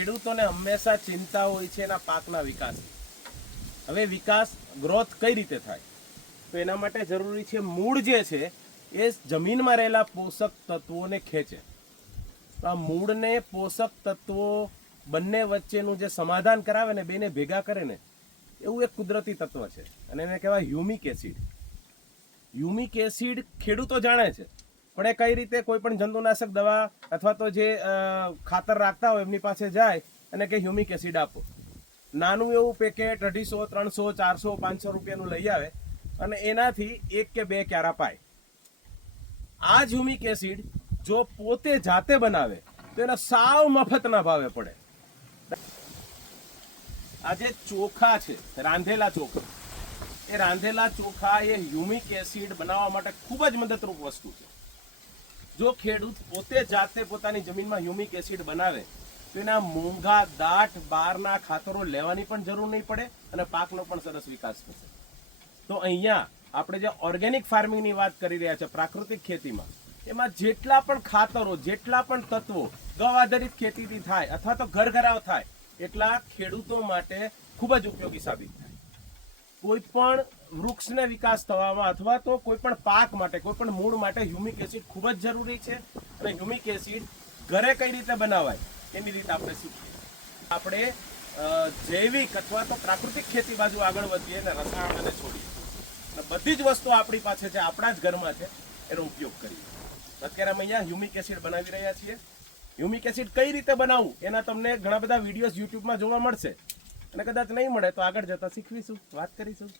ખેડૂતોને હંમેશા ચિંતા હોય છે એના પાકના વિકાસની. હવે વિકાસ ગ્રોથ કઈ રીતે થાય, તો એના માટે જરૂરી છે મૂળ જે છે એ જમીનમાં રહેલા પોષક તત્વોને ખેંચે. તો આ મૂળને પોષક તત્વો બંને વચ્ચેનું જે સમાધાન કરાવે ને, બેને ભેગા કરે ને, એવું એક કુદરતી તત્વ છે અને એને કહેવાય હ્યુમિક એસિડ. હ્યુમિક એસિડ ખેડૂતો જાણે છે, પણ એ કઈ રીતે કોઈ પણ જંતુનાશક દવા અથવા તો જે ખાતર રાખતા હોય એમની પાસે જાય અને કે હ્યુમિક એસિડ આપો. નાનું એવું પેકેટ 250, 300, 400, 500 રૂપિયાનું લઈ આવે અને એનાથી 1 કે 2 ક્યારા પાય. આ જ હ્યુમિક એસિડ જો પોતે જાતે બનાવે તો એના સાવ મફતના ભાવે પડે. આ જે ચોખા છે, રાંધેલા ચોખા, એ રાંધેલા ચોખા એ હ્યુમિક એસિડ બનાવવા માટે ખૂબ જ મદદરૂપ વસ્તુ છે. જો ખેડૂત પોતે જાતે પોતાની જમીનમાં હ્યુમિક એસિડ બનાવે તો એના મોંઘા દાટ બહારના ખાતરો લેવાની પણ જરૂર નહીં પડે અને પાકનો પણ સરસ વિકાસ થશે. તો અહીંયા આપણે જે ઓર્ગેનિક ફાર્મિંગની વાત કરી રહ્યા છે, પ્રાકૃતિક ખેતીમાં, એમાં જેટલા પણ ખાતરો, જેટલા પણ તત્વો ગૌ આધારિત ખેતીથી થાય અથવા તો ઘરઘરાવ થાય, એટલા ખેડૂતો માટે ખૂબ જ ઉપયોગી સાબિત થાય. કોઈ પણ વૃક્ષને વિકાસ થવામાં અથવા તો કોઈ પણ પાક માટે, કોઈ પણ મૂળ માટે હ્યુમિક એસિડ ખૂબ જ જરૂરી છે. અને હ્યુમિક એસિડ ઘરે કઈ રીતે બનાવાય એની રીતે આપણે શીખીએ. આપણે જૈવિક અથવા તો પ્રાકૃતિક ખેતી બાજુ આગળ વધીએ અને રસાયણને છોડીએ. અને બધી જ વસ્તુ આપણી પાસે છે, આપણા જ ઘરમાં છે, એનો ઉપયોગ કરીએ. અત્યારે અમે અહીંયા હ્યુમિક એસિડ બનાવી રહ્યા છીએ. હ્યુમિક એસિડ કઈ રીતે બનાવવું એના તમને ઘણા બધા વિડીયોઝ યુટ્યુબમાં જોવા મળશે અને કદાચ નહીં મળે તો આગળ જતા શીખવીશું, વાત કરીશું.